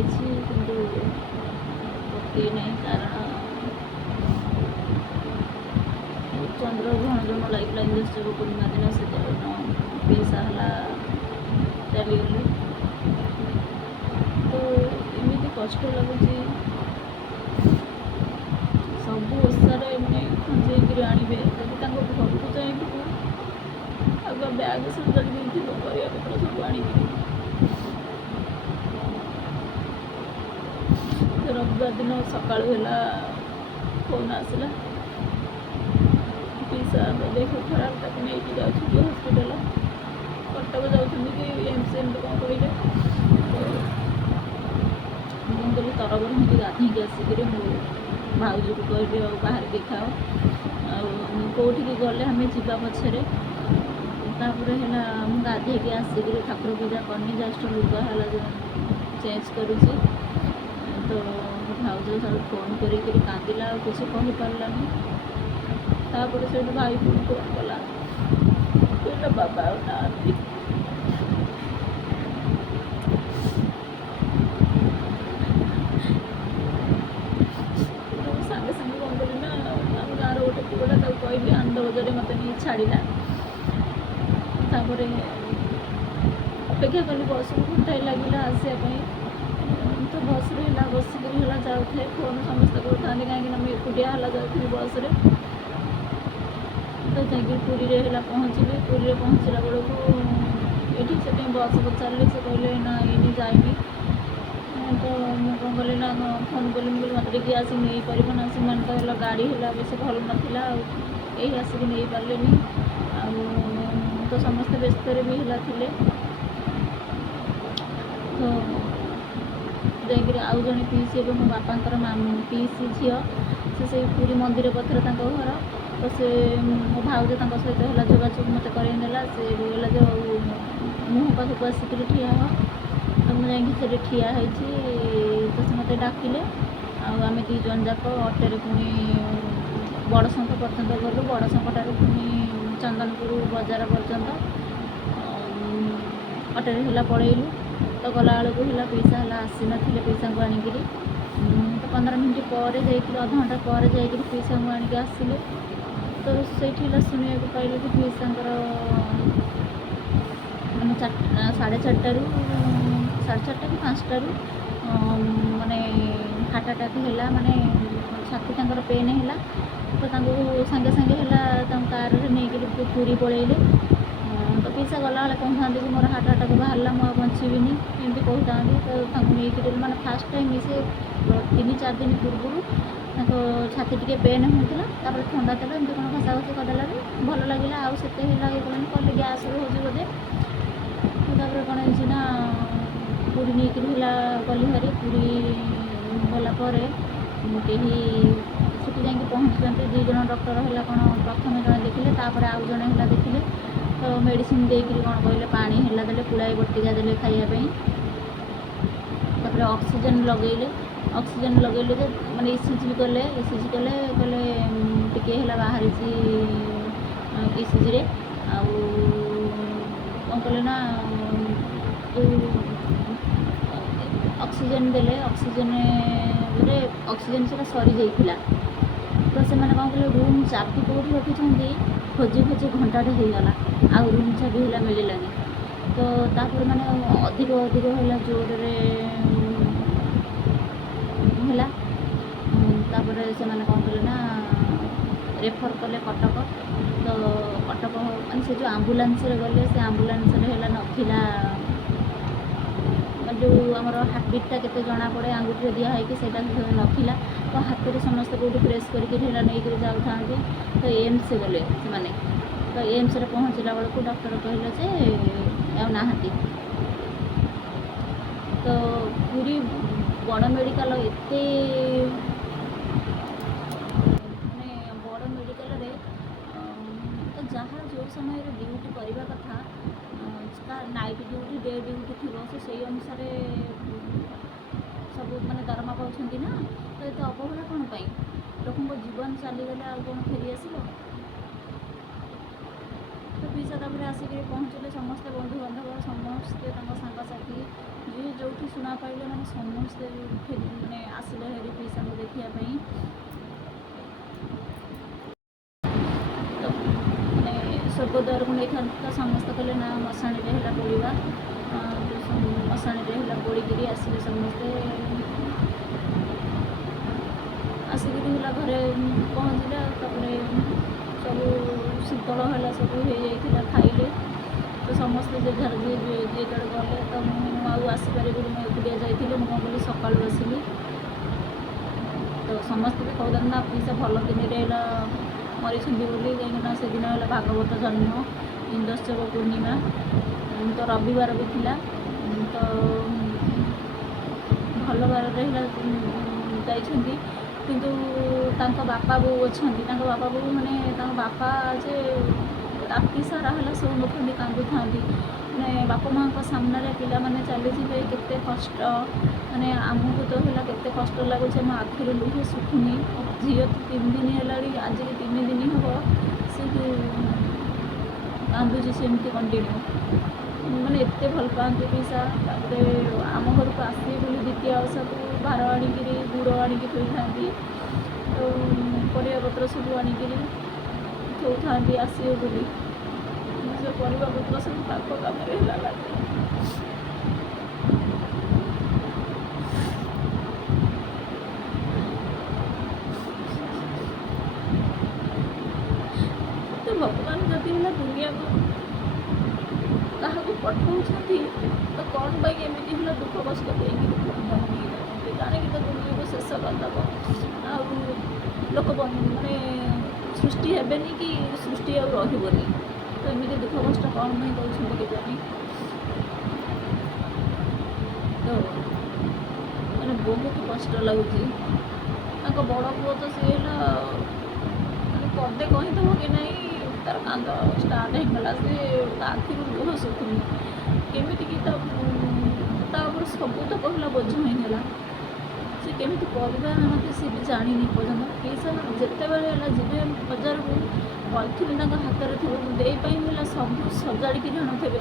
ପକାଇଛି କିନ୍ତୁ ପକାଇ ନାହିଁ, କାରଣ ଚନ୍ଦ୍ରଗ୍ରହଣ ଯୋଉନ ଲାଗିଲା ଇନ୍ଦ୍ରଶ୍ଚବ ପୂର୍ଣ୍ଣିମା ଦିନ ସେଦିନ ପିଇସା ହେଲା ଚାଲିଗଲେ। ତ ଏମିତି କଷ୍ଟ ଲାଗୁଛି। ସବୁ ଓଷାରେ ମାନେ ଖଞ୍ଜେଇକିରି ଆଣିବେ, ଯଦି ତାଙ୍କ ଘରକୁ ଯାଇଥିବୁ ଆଗୁଆ ବ୍ୟାଗ୍ ସଜାଡ଼ି ଦେଇଥିବ ପରିବା ପତ୍ର ସବୁ ଆଣିକିରି। ରବିବାର ଦିନ ସକାଳୁ ହେଲା ଫୋନ୍ ଆସିଲା, ପିଇସା ଦେହ ଖରାପ, ତାକୁ ନେଇକି ଯାଉଛନ୍ତି ହସ୍ପିଟାଲ, କଟକ ଯାଉଛନ୍ତି କି ଏମ୍ସ ଏମିତି କ'ଣ କହିଲେ। ମୁଁ କହିଲି ତରବର ହେଇକି ଗାଧୋଇକି ଆସିକିରି ମୁଁ ଭାଉଜକୁ କହିଲି ଆଉ ବାହାରେ ଦେଖାଅ, ଆଉ କେଉଁଠିକି ଗଲେ ଆମେ ଯିବା ପଛରେ। ତାପରେ ହେଲା ମୁଁ ଗାଧୋଇକି ଆସିକିରି ଠାକୁର ପୂଜା କରିନି, ଜଷ୍ଟ ଲୁଗା ହେଲା ଚେଞ୍ଜ କରୁଛି। ତ ଭାଉଜ ସବୁ ଫୋନ୍ କରିକିରି କାନ୍ଦିଲା, ଆଉ କିଛି କହିପାରିଲାନି। ତାପରେ ସେଇଠୁ ଭାଇ ପୁଣି ଫୋନ୍ କଲା, କହିଲା ବାବା ଆଉ ନାହାନ୍ତି। ସାଙ୍ଗେ ସାଙ୍ଗେ କ'ଣ କଲି ନା, ଆମ ଗାଁର ଗୋଟେ ପୁଅଟା ତାକୁ କହିଲି ଆନନ୍ଦବଜାରରେ ମୋତେ ନେଇ ଛାଡ଼ିଲା। ତାପରେ ଅପେକ୍ଷା କଲି, ବସ୍କୁ ଘଣ୍ଟାଏ ଲାଗିଲା ଆସିବା ପାଇଁ। ତ ବସ୍ରେ ହେଲା ବସିକିରି ହେଲା ଯାଉଥାଏ, ଫୋନ୍ ସମସ୍ତେ କରୁଥାନ୍ତି କାହିଁକିନା ମୁଁ ଏକୁଟିଆ ହେଲା ଯାଉଥିଲି ବସ୍ରେ। ତ ଯାଇକି ପୁରୀରେ ହେଲା ପହଞ୍ଚିଲି। ପୁରୀରେ ପହଞ୍ଚିଲା ବେଳକୁ ଏଠି ସେଥିପାଇଁ ବସ୍ ପଚାରିଲି, ସେ କହିଲେ ନା ଏଇନି ଯାଇନି। ତ ମୁଁ କ'ଣ କଲି ନା ଫୋନ୍ କଲି, ମୁଁ କହିଲି ମୋତେ ଟିକେ ଆସିକି ନେଇପାରିବ ନା। ସେମାନେ ତ ହେଲା ଗାଡ଼ି ହେଲା ବେଶୀ ଭଲ ନଥିଲା, ଆଉ କେହି ଆସିକି ନେଇପାରିଲେନି। ଆଉ ତ ସମସ୍ତେ ବ୍ୟସ୍ତରେ ବି ହେଲା ଥିଲେ। ତ ଯାଇକିରି ଆଉ ଜଣେ ପିଇସି, ଏବେ ମୋ ବାପାଙ୍କର ପିଇସି ଝିଅ, ସେ ସେଇ ପୁରୀ ମନ୍ଦିର ପାଖରେ ତାଙ୍କ ଘର। ତ ସେ ମୋ ଭାଉଜ ତାଙ୍କ ସହିତ ହେଲା ଯୋଗାଯୋଗ ମୋତେ କରେଇ ନେଲା। ସେ କହିଲା ଯେ ଆଉ ମୁହଁ ପାଖକୁ ଆସିକିରି ଠିଆ ହେବା। ତ ମୁଁ ଯାଇକି ସେଠି ଠିଆ ହେଇଛି। ତ ସେ ମୋତେ ଡାକିଲେ, ଆଉ ଆମେ ଦୁଇ ଜଣ ଯାକ ଅଟୋରେ ପୁଣି ବଡ଼ଶଙ୍ଖ ପର୍ଯ୍ୟନ୍ତ ଗଲୁ। ବଡ଼ଶଙ୍ଖଠାରୁ ପୁଣି ଚନ୍ଦନପୁର ବଜାର ପର୍ଯ୍ୟନ୍ତ ଅଟୋରେ ହେଲା ପଳେଇଲୁ। ତ ଗଲାବେଳକୁ ହେଲା ପିଇସା ହେଲା ଆସିନଥିଲେ, ପିଇସାଙ୍କୁ ଆଣିକିରି। ତ 15 ମିନିଟ୍ ପରେ ଯାଇକିରି, ଅଧଘଣ୍ଟା ପରେ ଯାଇକିରି ପିଇସାଙ୍କୁ ଆଣିକି ଆସିଲେ। ତ ସେଇଠି ହେଲା ଶୁଣିବାକୁ ପାଇଲେ କି ପିଇସାଙ୍କର ମାନେ 4:30ରୁ 4:30 କି 5ଟାରୁ ମାନେ ହାର୍ଟ ଆଟାକ୍ ହେଲା, ମାନେ ଛାତି ତାଙ୍କର ପେନ୍ ହେଲା। ତ ତାଙ୍କୁ ସାଙ୍ଗେ ସାଙ୍ଗେ ହେଲା ତାଙ୍କ କାରରେ ନେଇକିରି ପୁରୀ ପଳେଇଲେ। ତ ପିଇସା ଗଲାବେଳେ କହୁଥାନ୍ତି କି ମୋର ହାର୍ଟ ଆଟାକ୍ ବାହାରିଲା, ମୁଁ ଆଉ ବଞ୍ଚିବିନି, ଏମିତି କହୁଥାନ୍ତି। ତ ତାଙ୍କୁ ନେଇକିରି ମାନେ ଫାର୍ଷ୍ଟ ଟାଇମ୍ ସେ 3-4 ଦିନ ପୂର୍ବରୁ ତାଙ୍କ ଛାତି ଟିକେ ପେନ୍ ହେଉଥିଲା, ତାପରେ ଥଣ୍ଡା ଥିଲା, ଏମିତି କ'ଣ ଘଷାଘଷି କରିଦେଲାରୁ ଭଲ ଲାଗିଲା। ଆଉ ସେତେ ହେଲା ଇଏ କଲେନି, କହିଲେ ଗ୍ୟାସ୍ରୁ ହେଉଛି ବୋଧେ। ତାପରେ କ'ଣ ହେଇଛି ନା ପୁରୀ ନେଇକିରି ହେଲା ଗଲି ଭାରି। ପୁରୀ ଗଲା ପରେ କେହି ସେଠି ଯାଇକି ପହଞ୍ଚିଛନ୍ତି 2 ଜଣ ଡକ୍ଟର ହେଲା କ'ଣ ପ୍ରଥମେ ଜଣେ ଦେଖିଲେ, ତାପରେ ଆଉ ଜଣେ ହେଲା ଦେଖିଲେ। ତ ମେଡ଼ିସିନ୍ ଦେଇକିରି କ'ଣ କହିଲେ, ପାଣି ହେଲା ଦେଲେ, ପୁଳାଏ ବଟିକା ଦେଲେ ଖାଇବା ପାଇଁ। ତାପରେ ଅକ୍ସିଜେନ୍ ଲଗେଇଲେ ଯେ ମାନେ ECG କଲେ, କହିଲେ ଟିକେ ହେଲା ବାହାରିଛି ECGରେ। ଆଉ କ'ଣ କଲେ ନା ଯେଉଁ ଅକ୍ସିଜେନ୍ ଦେଲେ, ଅକ୍ସିଜେନ୍ ସେଟା ସରିଯାଇଥିଲା। ତ ସେମାନେ କ'ଣ କଲେ, ରୁମ୍ ଚାବି କେଉଁଠି ରଖିଛନ୍ତି ଖୋଜି ଘଣ୍ଟାଟେ ହେଇଗଲା, ଆଉ ରୁମ୍ ଚାବି ହେଲା ମିଳିଲାନି। ତ ତାପରେ ମାନେ ଅଧିକ ହେଲା ଜୋରରେ ହେଲା। ତାପରେ ସେମାନେ କ'ଣ କଲେ ନା ରେଫର୍ କଲେ କଟକ। ତ କଟକ ମାନେ ସେ ଯେଉଁ ଆମ୍ବୁଲାନ୍ସରେ ଗଲେ, ସେ ଆମ୍ବୁଲାନ୍ସରେ ହେଲା ନଥିଲା ଯେଉଁ ଆମର ହାର୍ଟବିଟ୍ଟା କେତେ ଜଣାପଡ଼େ ଆଙ୍ଗୁଠିରେ ଦିଆ ହେଇକି, ସେଇଟା ନଥିଲା। ତ ହାତରେ ସମସ୍ତେ କେଉଁଠି ପ୍ରେସ୍ କରିକି ହେଲା ନେଇକରି ଯାଉଥାନ୍ତି। ତ ଏମ୍ସ ଗଲେ ସେମାନେ। ତ ଏମ୍ସରେ ପହଞ୍ଚିଲା ବେଳକୁ ଡକ୍ଟର କହିଲେ ଯେ ଆଉ ନାହାନ୍ତି। ତ ପୁରୀ ବଡ଼ ମେଡ଼ିକାଲ, ଏତେ ମାନେ ବଡ଼ ମେଡ଼ିକାଲରେ ତ ଯାହାର ଯେଉଁ ସମୟରେ ଡ୍ୟୁଟି କରିବା କଥା, ନାଇଟ୍ ଡ୍ୟୁଟି, ଡେ ଡ୍ୟୁଟି ଥିବ, ସେ ସେଇ ଅନୁସାରେ ସବୁ ମାନେ ଦରମା ପାଉଛନ୍ତି ନା। ତ ଏତେ ଅବହେଳା କ'ଣ ପାଇଁ? ଲୋକଙ୍କ ଜୀବନ ଚାଲିଗଲେ ଆଉ କ'ଣ ଫେରିଆସିବ? ତ ପିଇସା ତାପରେ ଆସିକି ପହଞ୍ଚିଲେ, ସମସ୍ତେ ବନ୍ଧୁବାନ୍ଧବ, ସମସ୍ତେ ତାଙ୍କ ସାଙ୍ଗସାଥି ଯିଏ ଯେଉଁଠି ଯେଉଁଠି ଶୁଣା ପାଇଲେ ମାନେ ସମସ୍ତେ ମାନେ ଆସିଲେ ହେରି ପିଇସାଙ୍କୁ ଦେଖିବା ପାଇଁ। ତ ମାନେ ସ୍ୱର୍ଗଦ୍ୱାରକୁ ନେଇଥାନ୍ତି ତ ସମସ୍ତେ କହିଲେ ନା ମଶାଣିରେ ହେଲା ପୋଡ଼ିବା। ମଶାଣିରେ ହେଲା ପୋଡ଼ିକିରି ଆସିଲେ ସମସ୍ତେ। ଆସିକିରି ହେଲା ଘରେ ପହଞ୍ଚିଲେ। ତାପରେ ସବୁ ଶୀତଳ ହେଲା, ସବୁ ହେଇଯାଇଥିଲା, ଖାଇଲେ। ତ ସମସ୍ତେ ଯିଏ ଯୁଆଡ଼େ ଗଲେ। ତ ମୁଁ ଆଉ ଆସିପାରିବିନି, ମୁଁ ଏକୁଟିଆ ଯାଇଥିଲି। ମୁଁ କ'ଣ କଲି, ସକାଳୁ ଆସିଲି। ତ ସମସ୍ତେ ବି କହୁଛନ୍ତି ନା ପିଇସା ଭଲ ଦିନରେ ହେଲା ମରିଛନ୍ତି ବୋଲି, କାହିଁକିନା ସେଦିନ ହେଲା ଭାଗବତ ଜନ୍ମ, ଇନ୍ଦୋତ୍ସବ ପୂର୍ଣ୍ଣିମା। ତ ରବିବାର ବି ଥିଲା। ତ ଭଲ ବାରରେ ହେଲା ଯାଇଛନ୍ତି। କିନ୍ତୁ ତାଙ୍କ ବାପା ବୋଉ ଅଛନ୍ତି। ତାଙ୍କ ବାପା ବୋଉ ମାନେ ତାଙ୍କ ବାପା ଯେ ରାତି ସାରା ହେଲା ଶୋଉନଥାନ୍ତି, କାନ୍ଦୁଥାନ୍ତି। ମାନେ ବାପା ମାଆଙ୍କ ସାମ୍ନାରେ ପିଲାମାନେ ଚାଲିଯିବେ, କେତେ କଷ୍ଟ। ମାନେ ଆମକୁ ତ ହେଲା କେତେ କଷ୍ଟ ଲାଗୁଛି, ଆମ ଆଖିରୁ ଲୁହ ଶୁଖୁନି। ଝିଅ 3 ଦିନ ହେଲାଣି, ଆଜିକି 3 ଦିନ ହେବ ସେ କାନ୍ଦୁଛି ସେମିତି କଣ୍ଟିନ୍ୟୁ। ମାନେ ଏତେ ଭଲ ପାଆନ୍ତି ପିଇସା। ତାପରେ ଆମ ଘରକୁ ଆସିବେ ବୋଲି ଦ୍ୱିତୀୟ ଓଷାକୁ ଭାର ଆଣିକିରି, ଗୁଡ଼ ଆଣିକି ଥୋଇଥାନ୍ତି। ପରିବାପତ୍ର ସବୁ ଆଣିକିରି ଥୋଇଥାନ୍ତି ଆସିବେ ବୋଲି। ନିଜ ପରିବାପତ୍ର ସବୁ ତାଙ୍କ କାମରେ ହେଲା ଲାଗେ। ତ ଭଗବାନ ଯଦି ହେଲା ଦୁନିଆକୁ କାହାକୁ ପଠାଉଛନ୍ତି, ତ କ'ଣ ପାଇଁ ଏମିତି ହେଲା ଦୁଃଖ କଷ୍ଟ ଦେଇକି ନେଇଯାଉଛନ୍ତି? କାହିଁକି ତ ଦୁନିଆକୁ ଶେଷ କରିଦେବ। ଆଉ ଲୋକ ମାନେ ସୃଷ୍ଟି ହେବେନି କି ସୃଷ୍ଟି ଆଉ ରହିବନି। ତ ଏମିତି ଦୁଃଖ କଷ୍ଟ କ'ଣ ପାଇଁ କରୁଛନ୍ତି କେଜାଣି? ତ ମାନେ ବହୁତ କଷ୍ଟ ଲାଗୁଛି। ତାଙ୍କ ବଡ଼ ପୁଅ ତ ସିଏ ହେଲା ମାନେ ପଦେ କହିଦେବ କି ନାହିଁ, ତାର କାନ୍ଦ ଷ୍ଟାର୍ଟ ହେଇଗଲା। ସେ ତା ଆଖିରୁ ଲୁହ ଶୁଖୁନି। କେମିତିକି ତା ଉପରେ ସବୁ ତ କହିଲା ବୋଝ ହେଇଗଲା। ସେ କେମିତି ପରିବା ଆଣନ୍ତି ସେ ବି ଜାଣିନି ପର୍ଯ୍ୟନ୍ତ। ପିଇସା ଯେତେବେଳେ ହେଲା ଯିବେ ବଜାରକୁ, ପଲିଥିନ୍ ତାଙ୍କ ହାତରେ ଥିବ, ଦେଇ ପାଇଁ ହେଲା ସବୁ ସଜାଡ଼ିକି ଆଣୁଥିବେ।